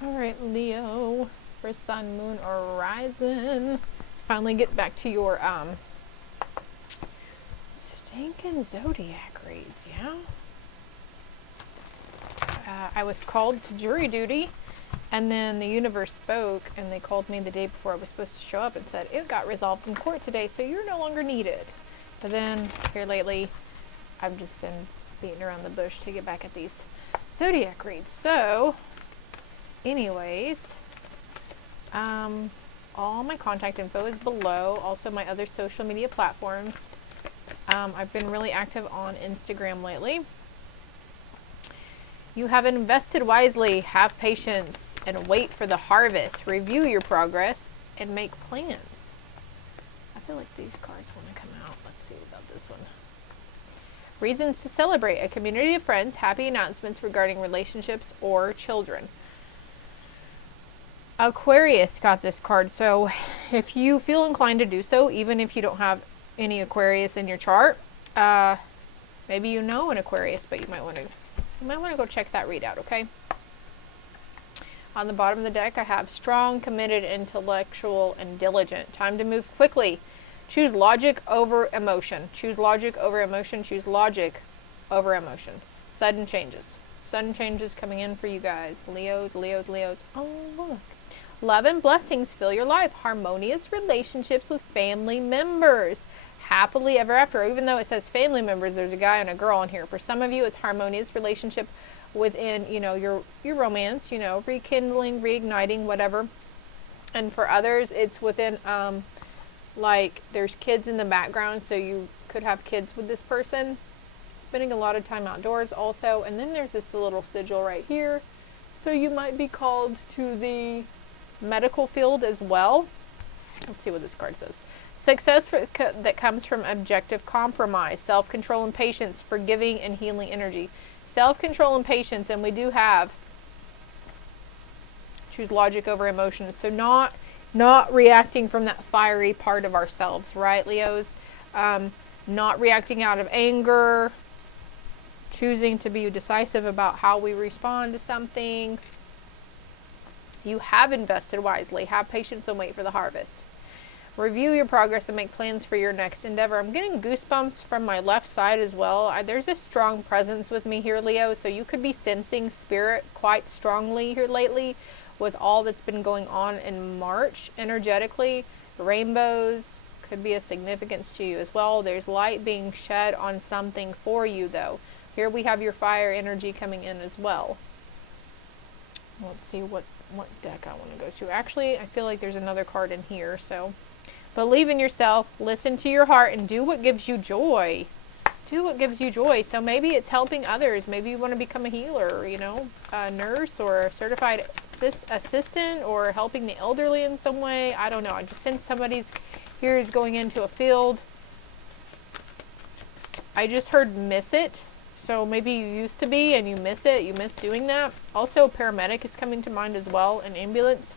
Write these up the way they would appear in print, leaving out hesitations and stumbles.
All right, Leo, for sun, moon, or horizon. Finally get back to your stinking zodiac reads, yeah? I was called to jury duty, and then the universe spoke, and they called me the day before I was supposed to show up and said, it got resolved in court today, so you're no longer needed. But then, here lately, I've just been beating around the bush to get back at these zodiac reads. So, anyways, all my contact info is below. Also, my other social media platforms. I've been really active on Instagram lately. You have invested wisely, have patience, and wait for the harvest. Review your progress and make plans. I feel like these cards want to come out. Let's see about this one. Reasons to celebrate. A community of friends. Happy announcements regarding relationships or children. Aquarius got this card. So if you feel inclined to do so, even if you don't have any Aquarius in your chart, maybe you know an Aquarius, but you might want to go check that readout, okay? On the bottom of the deck, I have strong, committed, intellectual, and diligent. Time to move quickly. Choose logic over emotion. Choose logic over emotion. Choose logic over emotion. Sudden changes. Sudden changes coming in for you guys. Leos, Leos, Leos. Oh, look. Love and blessings fill your life. Harmonious relationships with family members. Happily ever after. Even though it says family members, there's a guy and a girl in here. For some of you, it's harmonious relationship within, you know, your romance, you know, rekindling, reigniting, whatever. And for others, it's within, like, there's kids in the background, so you could have kids with this person. Spending a lot of time outdoors also. And then there's this little sigil right here. So you might be called to the medical field as well. Let's see what this card says. Success that comes from objective compromise, self-control and patience, forgiving and healing energy. Self-control and patience, and we do have choose logic over emotion. So not reacting from that fiery part of ourselves, right, Leos? Not reacting out of anger, choosing to be decisive about how we respond to something. You have invested wisely. Have patience and wait for the harvest. Review your progress and make plans for your next endeavor. I'm getting goosebumps from my left side as well. There's a strong presence with me here, Leo, so you could be sensing spirit quite strongly here lately with all that's been going on in March energetically. Rainbows could be a significance to you as well. There's light being shed on something for you, though. Here we have your fire energy coming in as well. Let's see what deck I want to go to. Actually, I feel like there's another card in here, so believe in yourself, listen to your heart, and do what gives you joy. Do what gives you joy. So maybe it's helping others. Maybe you want to become a healer, you know, a nurse or a certified assistant, or helping the elderly in some way. I don't know. I just sense somebody's here is going into a field. I just heard miss it. So maybe you used to be and you miss it. You miss doing that. Also, a paramedic is coming to mind as well, an ambulance.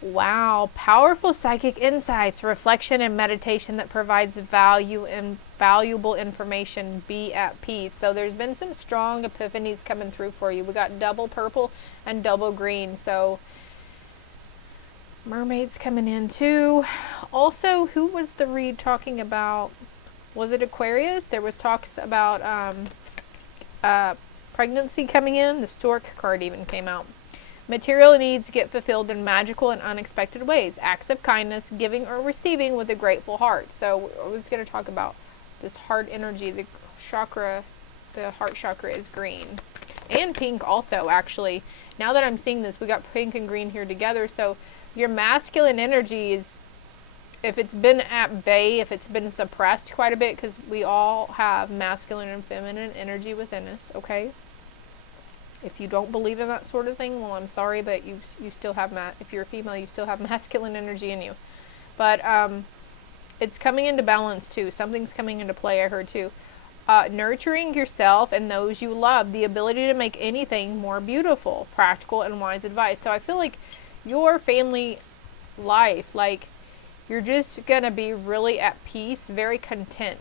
Wow, powerful psychic insights, reflection, and meditation that provides value and valuable information. Be at peace. So there's been some strong epiphanies coming through for you. We got double purple and double green. So mermaids coming in too. Also, who was the read talking about? Was it Aquarius? There was talks about pregnancy coming in. The stork card even came out. Material needs get fulfilled in magical and unexpected ways. Acts of kindness, giving or receiving with a grateful heart. So I was going to talk about this heart energy. The chakra, the heart chakra is green. And pink also, actually. Now that I'm seeing this, we got pink and green here together. So your masculine energy is, if it's been at bay, if it's been suppressed quite a bit, because we all have masculine and feminine energy within us, okay? If you don't believe in that sort of thing, well, I'm sorry, but you still have, if you're a female, you still have masculine energy in you. But it's coming into balance too. Something's coming into play, I heard too. Nurturing yourself and those you love. The ability to make anything more beautiful. Practical and wise advice. So I feel like your family life, like, you're just going to be really at peace, very content.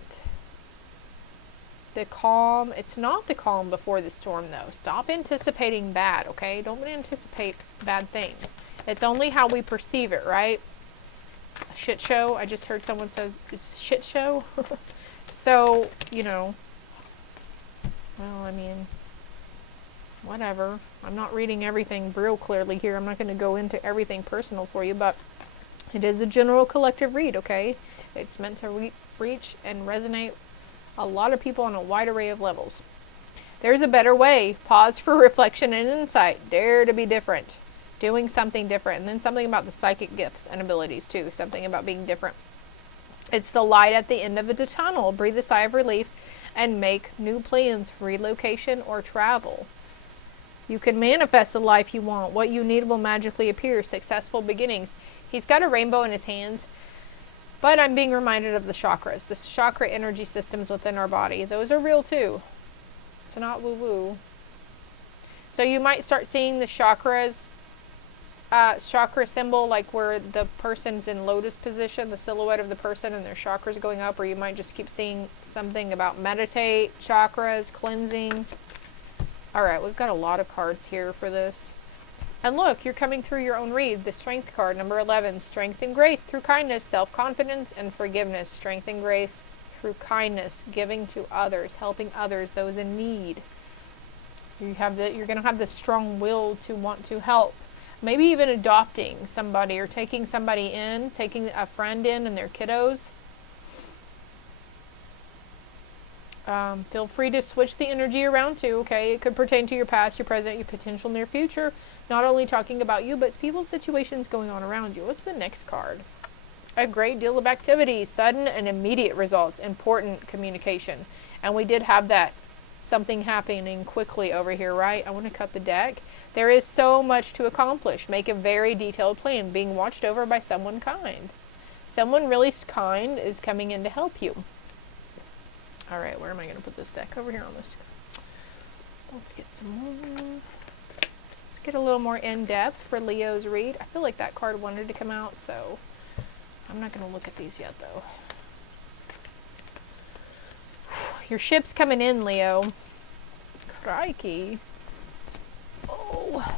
The calm, it's not the calm before the storm though. Stop anticipating bad, okay? Don't anticipate bad things. It's only how we perceive it, right? A shit show. I just heard someone say it's a shit show. So, you know, well, I mean, whatever. I'm not reading everything real clearly here. I'm not going to go into everything personal for you, but it is a general collective read, okay? It's meant to reach and resonate a lot of people on a wide array of levels. There's a better way. Pause for reflection and insight. Dare to be different. Doing something different. And then something about the psychic gifts and abilities too. Something about being different. It's the light at the end of the tunnel. Breathe a sigh of relief and make new plans, relocation or travel. You can manifest the life you want. What you need will magically appear. Successful beginnings. He's got a rainbow in his hands. But I'm being reminded of the chakras, the chakra energy systems within our body. Those are real too. It's not woo-woo. So you might start seeing the chakras, chakra symbol, like where the person's in lotus position, the silhouette of the person and their chakras going up, or you might just keep seeing something about meditate, chakras, cleansing. All right, we've got a lot of cards here for this. And look, you're coming through your own read. The Strength card, number 11. Strength and grace through kindness, self-confidence, and forgiveness. Strength and grace through kindness, giving to others, helping others, those in need. You're going to have the strong will to want to help. Maybe even adopting somebody or taking somebody in, taking a friend in and their kiddos. Feel free to switch the energy around too, okay? It could pertain to your past, your present, your potential near future. Not only talking about you, but people and situations going on around you. What's the next card? A great deal of activity, sudden and immediate results, important communication. And we did have that, something happening quickly over here, right? I want to cut the deck. There is so much to accomplish. Make a very detailed plan, being watched over by someone kind. Someone really kind is coming in to help you. All right, where am I going to put this deck? Over here on this. Let's get some more. Let's get a little more in-depth for Leo's read. I feel like that card wanted to come out, so I'm not going to look at these yet, though. Your ship's coming in, Leo. Crikey. Oh.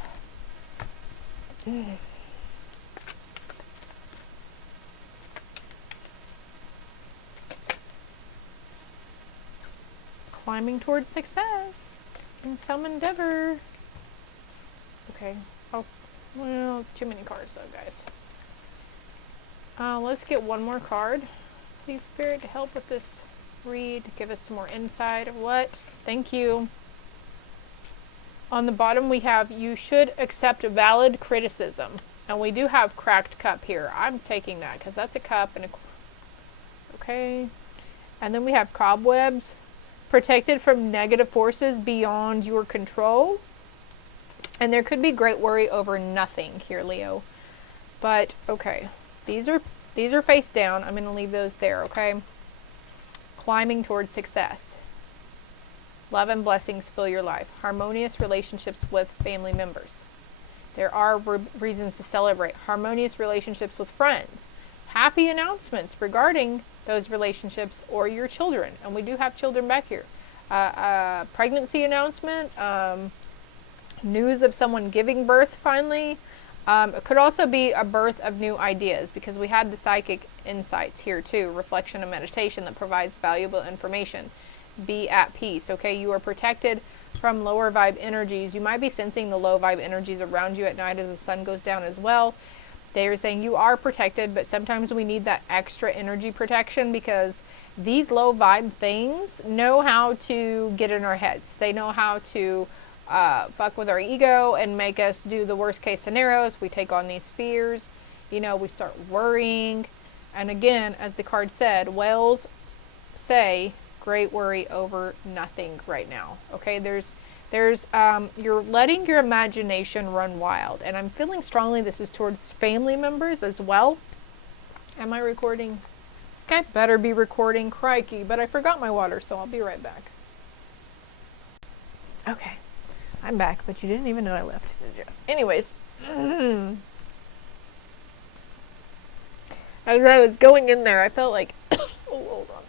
Climbing towards success in some endeavor. Okay. Oh, well, too many cards though, guys. Let's get one more card. Please, Spirit, to help with this read. Give us some more insight of what. Thank you. On the bottom we have, you should accept valid criticism. And we do have cracked cup here. I'm taking that because that's a cup and a... Okay. And then we have cobwebs. Protected from negative forces beyond your control. And there could be great worry over nothing here, Leo. But, okay. These are face down. I'm going to leave those there, okay? Climbing towards success. Love and blessings fill your life. Harmonious relationships with family members. There are reasons to celebrate. Harmonious relationships with friends. Happy announcements regarding those relationships or your children. And we do have children back here. Pregnancy announcement. News of someone giving birth finally. It could also be a birth of new ideas because we had the psychic insights here too. Reflection and meditation that provides valuable information. Be at peace. Okay, you are protected from lower vibe energies. You might be sensing the low vibe energies around you at night as the sun goes down as well. They are saying you are protected, but sometimes we need that extra energy protection because these low vibe things know how to get in our heads. They know how to fuck with our ego and make us do the worst case scenarios. We take on these fears. You know, we start worrying. And again, as the card said, whales say great worry over nothing right now. Okay, you're letting your imagination run wild. And I'm feeling strongly this is towards family members as well. Am I recording? Okay, better be recording. Crikey, but I forgot my water, so I'll be right back. Okay, I'm back, but you didn't even know I left, did you? Anyways, as I was going in there, I felt like, oh, hold on.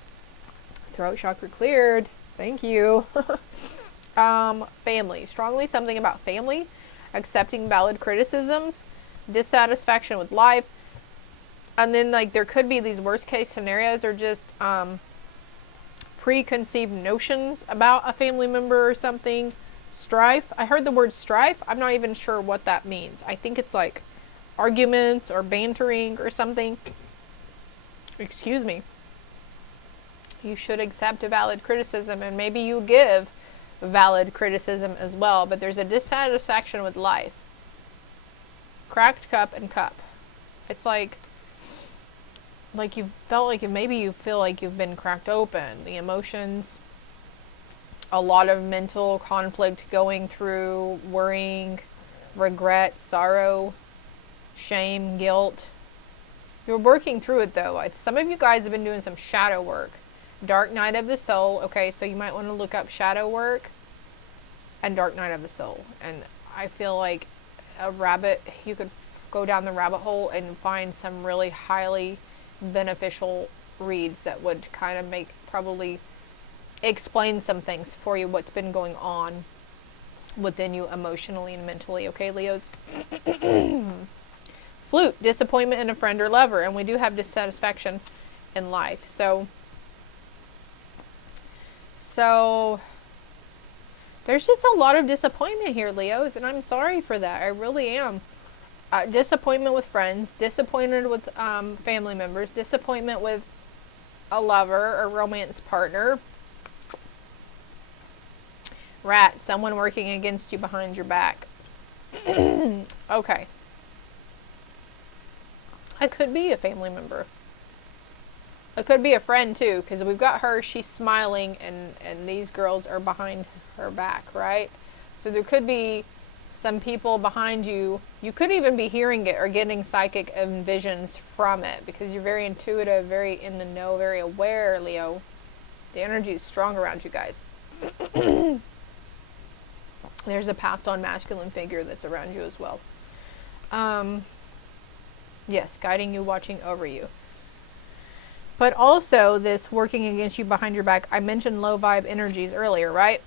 Throat chakra cleared. Thank you. Family. Strongly something about family. Accepting valid criticisms. Dissatisfaction with life. And then, like, there could be these worst case scenarios or just preconceived notions about a family member or something. Strife. I heard the word strife. I'm not even sure what that means. I think it's like arguments or bantering or something. Excuse me. You should accept a valid criticism, and maybe you give valid criticism as well, but there's a dissatisfaction with life. Cracked cup and cup. It's like you felt like maybe you feel like you've been cracked open. The emotions, a lot of mental conflict going through, worrying, regret, sorrow, shame, guilt. You're working through it though. Some of you guys have been doing some shadow work. Dark night of the soul. Okay, so you might want to look up shadow work and dark night of the soul. And I feel like you could go down the rabbit hole and find some really highly beneficial reads that would kind of probably explain some things for you, what's been going on within you emotionally and mentally. Okay, Leos? Flute, disappointment in a friend or lover, and we do have dissatisfaction in life. So there's just a lot of disappointment here, Leos, and I'm sorry for that. I really am. Disappointment with friends, disappointed with family members, disappointment with a lover or romance partner. Rat, someone working against you behind your back. Okay. It could be a family member. It could be a friend too, because we've got her, she's smiling, and these girls are behind her back, right? So there could be some people behind you. You could even be hearing it or getting psychic visions from it, because you're very intuitive, very in the know, very aware, Leo. The energy is strong around you guys. There's a passed on masculine figure that's around you as well. Yes, guiding you, watching over you. But also this working against you behind your back. I mentioned low vibe energies earlier, right?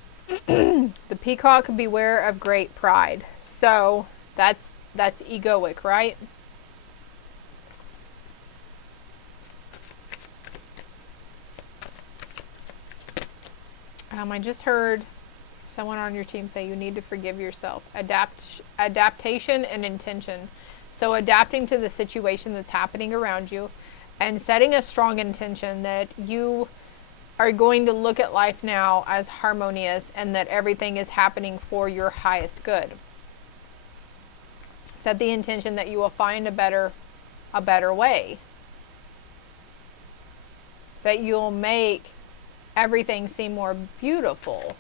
The peacock, beware of great pride. So that's egoic, right? I just heard someone on your team say you need to forgive yourself. Adaptation and intention. So adapting to the situation that's happening around you and setting a strong intention that you are going to look at life now as harmonious and that everything is happening for your highest good. Set the intention that you will find a better way. That you'll make everything seem more beautiful.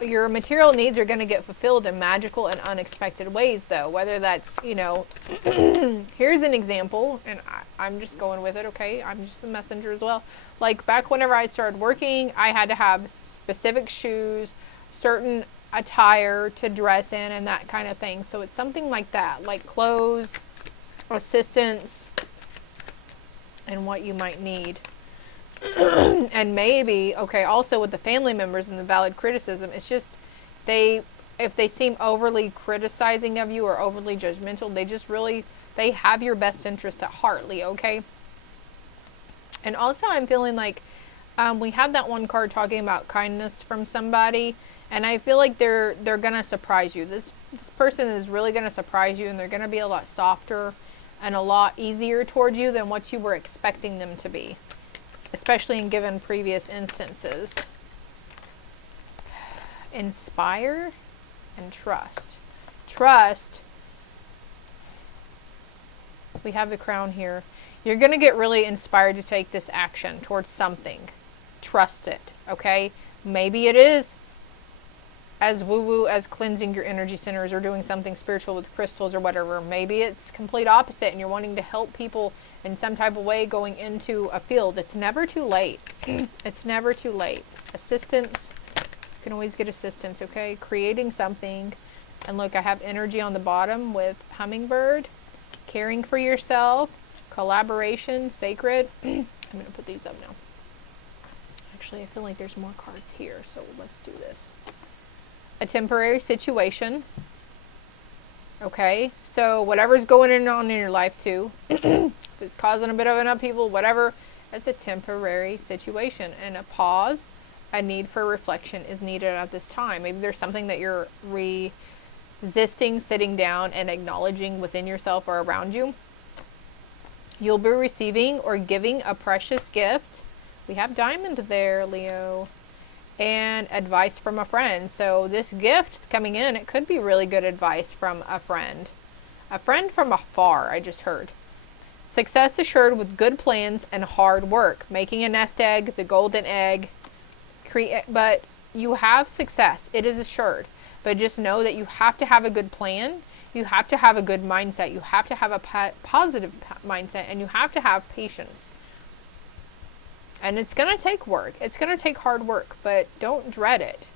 Your material needs are going to get fulfilled in magical and unexpected ways, though. Whether that's, here's an example, and I'm just going with it, okay? I'm just the messenger as well. Like, back whenever I started working, I had to have specific shoes, certain attire to dress in, and that kind of thing. So it's something like that, like clothes, assistance, and what you might need. And maybe, okay, also with the family members and the valid criticism, it's just if they seem overly criticizing of you or overly judgmental, they have your best interest at heart, Leo, okay? And also I'm feeling like we had that one card talking about kindness from somebody, and I feel like they're gonna surprise you. This person is really gonna surprise you, and they're gonna be a lot softer and a lot easier towards you than what you were expecting them to be, especially in given previous instances. Inspire and trust. Trust. We have the crown here. You're going to get really inspired to take this action towards something. Trust it, okay? Maybe it is as woo-woo as cleansing your energy centers or doing something spiritual with crystals or whatever. Maybe it's complete opposite and you're wanting to help people in some type of way going into a field. It's never too late. It's never too late. Assistance. You can always get assistance, okay? Creating something. And look, I have energy on the bottom with hummingbird, caring for yourself, collaboration, sacred, I'm going to put these up now. Actually, I feel like there's more cards here, so let's do this. A temporary situation. Okay, so whatever's going on in your life too, if it's causing a bit of an upheaval, whatever, that's a temporary situation. And a pause, a need for reflection is needed at this time. Maybe there's something that you're resisting sitting down and acknowledging within yourself or around you. You'll be receiving or giving a precious gift. We have diamond there, Leo. And advice from a friend. So this gift coming in, it could be really good advice from a friend. A friend from afar, I just heard. Success assured with good plans and hard work. Making a nest egg, the golden egg. But you have success. It is assured. But just know that you have to have a good plan. You have to have a good mindset. You have to have a positive mindset. And you have to have patience. And it's going to take work. It's going to take hard work, but don't dread it.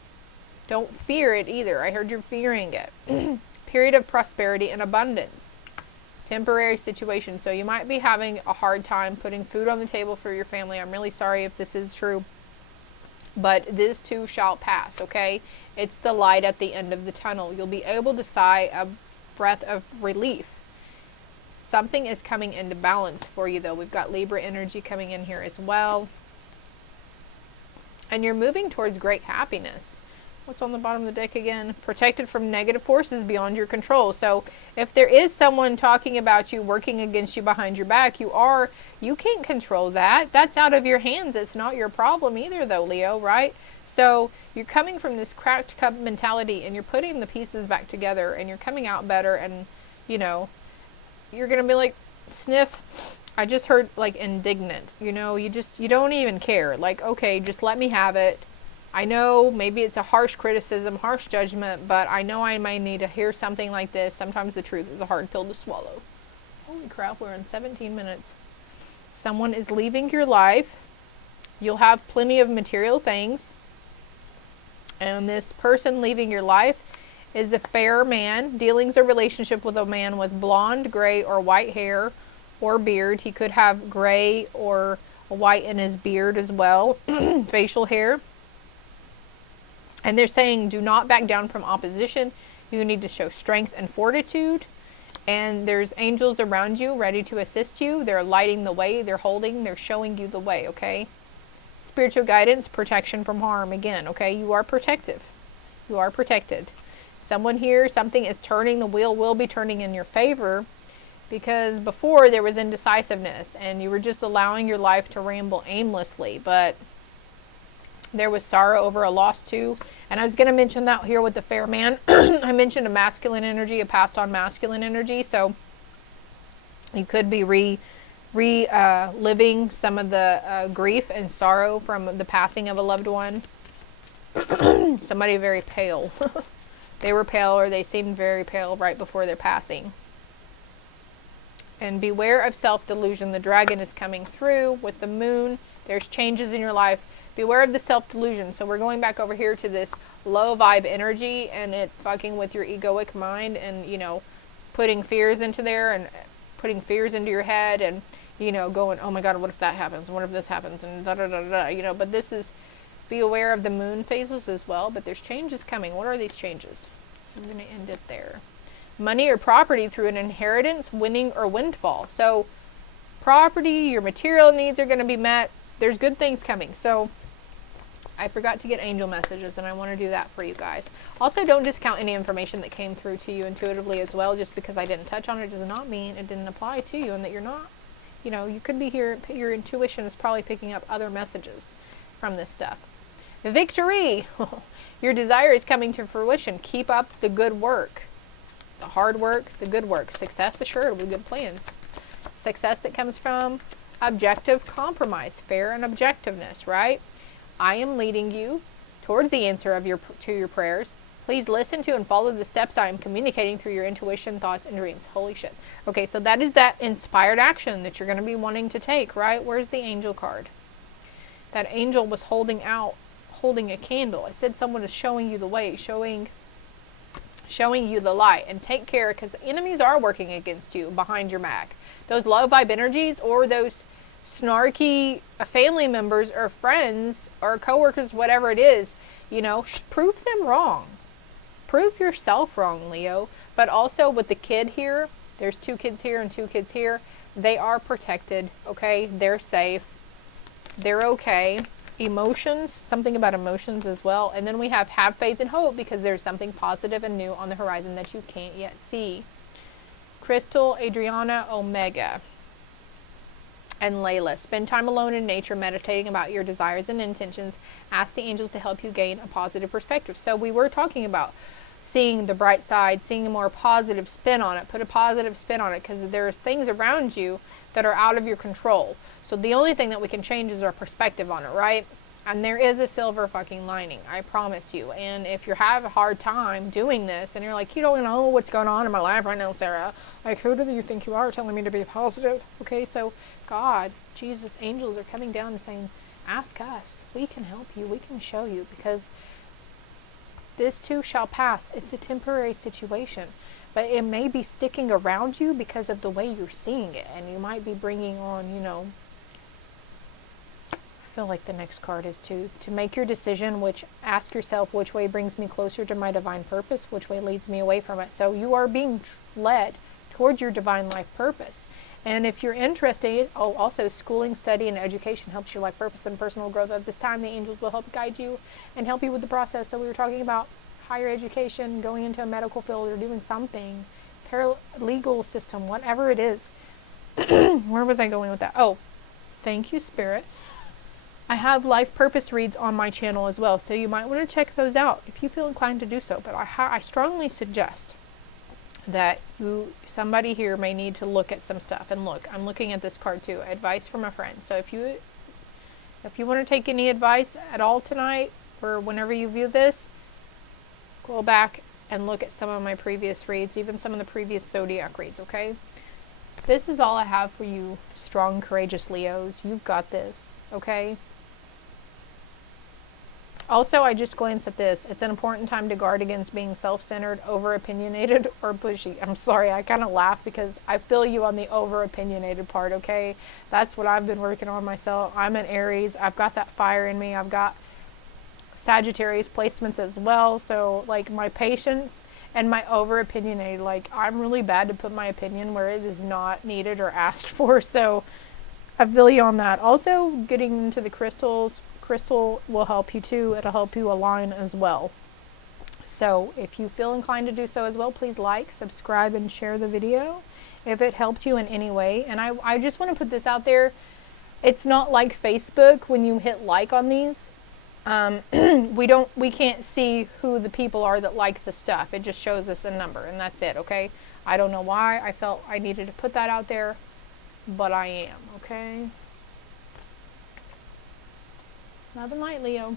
Don't fear it either. I heard you're fearing it. Period of prosperity and abundance. Temporary situation. So you might be having a hard time putting food on the table for your family. I'm really sorry if this is true. But this too shall pass, okay? It's the light at the end of the tunnel. You'll be able to sigh a breath of relief. Something is coming into balance for you, though. We've got Libra energy coming in here as well. And you're moving towards great happiness. What's on the bottom of the deck again? Protected from negative forces beyond your control. So if there is someone talking about you, working against you behind your back, you can't control that. That's out of your hands. It's not your problem either, though, Leo, right? So you're coming from this cracked cup mentality, and you're putting the pieces back together, and you're coming out better, and, you know, you're going to be like, sniff. I just heard like indignant, you know, you don't even care. Like, okay, just let me have it. I know maybe it's a harsh criticism, harsh judgment, but I know I might need to hear something like this. Sometimes the truth is a hard pill to swallow. Holy crap, we're in 17 minutes. Someone is leaving your life. You'll have plenty of material things. And this person leaving your life is a fair man. Dealings or relationship with a man with blonde, gray, or white hair or beard. He could have gray or white in his beard as well. Facial hair. And they're saying, do not back down from opposition. You need to show strength and fortitude. And there's angels around you ready to assist you. They're lighting the way. They're showing you the way, okay? Spiritual guidance, protection from harm. Again, okay? You are protective. You are protected. Someone here, something is turning. The wheel will be turning in your favor. Because before there was indecisiveness. And you were just allowing your life to ramble aimlessly. But there was sorrow over a loss too. And I was going to mention that here with the fair man. I mentioned a masculine energy, a passed on masculine energy. So you could be living some of the grief and sorrow from the passing of a loved one. Somebody very pale. They were pale, or they seemed very pale right before their passing. And beware of self-delusion. The dragon is coming through with the moon. There's changes in your life. Beware of the self-delusion. So we're going back over here to this low vibe energy, and it fucking with your egoic mind, and, you know, putting fears into there, and putting fears into your head, and, you know, going, oh my God, what if that happens? What if this happens? And da da da da, you know, but this is, be aware of the moon phases as well, but there's changes coming. What are these changes? I'm going to end it there. Money or property through an inheritance, winning, or windfall. So property, your material needs are going to be met. There's good things coming. So I forgot to get angel messages, and I want to do that for you guys. Also, don't discount any information that came through to you intuitively as well. Just because I didn't touch on it does not mean it didn't apply to you, and that you're not, you know, you could be here, your intuition is probably picking up other messages from this stuff. Victory! Your desire is coming to fruition. Keep up the good work. The hard work, the good work. Success assured with good plans. Success that comes from objective compromise, fair and objectiveness, right? I am leading you towards the answer to your prayers. Please listen to and follow the steps I am communicating through your intuition, thoughts, and dreams. Holy shit. Okay, so that is that inspired action that you're going to be wanting to take, right? Where's the angel card? That angel was holding a candle. I said someone is showing you the way, showing you the light. And take care, because enemies are working against you behind your back. Those low vibe energies, or those snarky family members or friends or coworkers, whatever it is, you know, prove them wrong. Prove yourself wrong, Leo. But also with the kid here, there's 2 kids here and 2 kids here. They are protected, okay? They're safe. They're okay. Emotions, something about emotions as well. And then we have faith and hope, because there's something positive and new on the horizon that you can't yet see. Crystal, Adriana, Omega, and Layla. Spend time alone in nature, meditating about your desires and intentions. Ask the angels to help you gain a positive perspective. So we were talking about seeing the bright side, seeing a more positive spin on it. Put a positive spin on it, because there's things around you that are out of your control. So the only thing that we can change is our perspective on it, right? And there is a silver fucking lining, I promise you. And if you have a hard time doing this and you're like, you don't know what's going on in my life right now, Sarah, like, who do you think you are telling me to be positive? Okay, so God, Jesus, angels are coming down and saying, ask us. We can help you. We can show you, because this too shall pass. It's a temporary situation, but it may be sticking around you because of the way you're seeing it. And you might be bringing on, you know, I feel like the next card is to make your decision, which ask yourself, which way brings me closer to my divine purpose, which way leads me away from it. So you are being led towards your divine life purpose. And if you're interested, also schooling, study, and education helps your life purpose and personal growth. At this time, the angels will help guide you and help you with the process. So we were talking about higher education, going into a medical field, or doing something, paralegal system, whatever it is. Where was I going with that? Oh, thank you, Spirit. I have life purpose reads on my channel as well, so you might want to check those out if you feel inclined to do so. But I strongly suggest that somebody here may need to look at some stuff. And look, I'm looking at this card too, advice from a friend. So if you want to take any advice at all tonight, or whenever you view this, go back and look at some of my previous reads, even some of the previous zodiac reads, okay? This is all I have for you, strong, courageous Leos. You've got this, okay? Also, I just glanced at this. It's an important time to guard against being self-centered, over-opinionated, or pushy. I'm sorry, I kind of laugh because I feel you on the over-opinionated part, okay? That's what I've been working on myself. I'm an Aries. I've got that fire in me. I've got Sagittarius placements as well. So, like, my patience and my over-opinionated, like, I'm really bad to put my opinion where it is not needed or asked for. So, I feel you on that. Also, getting into the crystals. Crystal will help you too. It'll help you align as well. So if you feel inclined to do so as well, please like, subscribe, and share the video if it helped you in any way. And I just want to put this out there. It's not like Facebook when you hit like on these. We can't see who the people are that like the stuff. It just shows us a number, and that's it, okay? I don't know why I felt I needed to put that out there, but I am, okay? Love and light, Leo.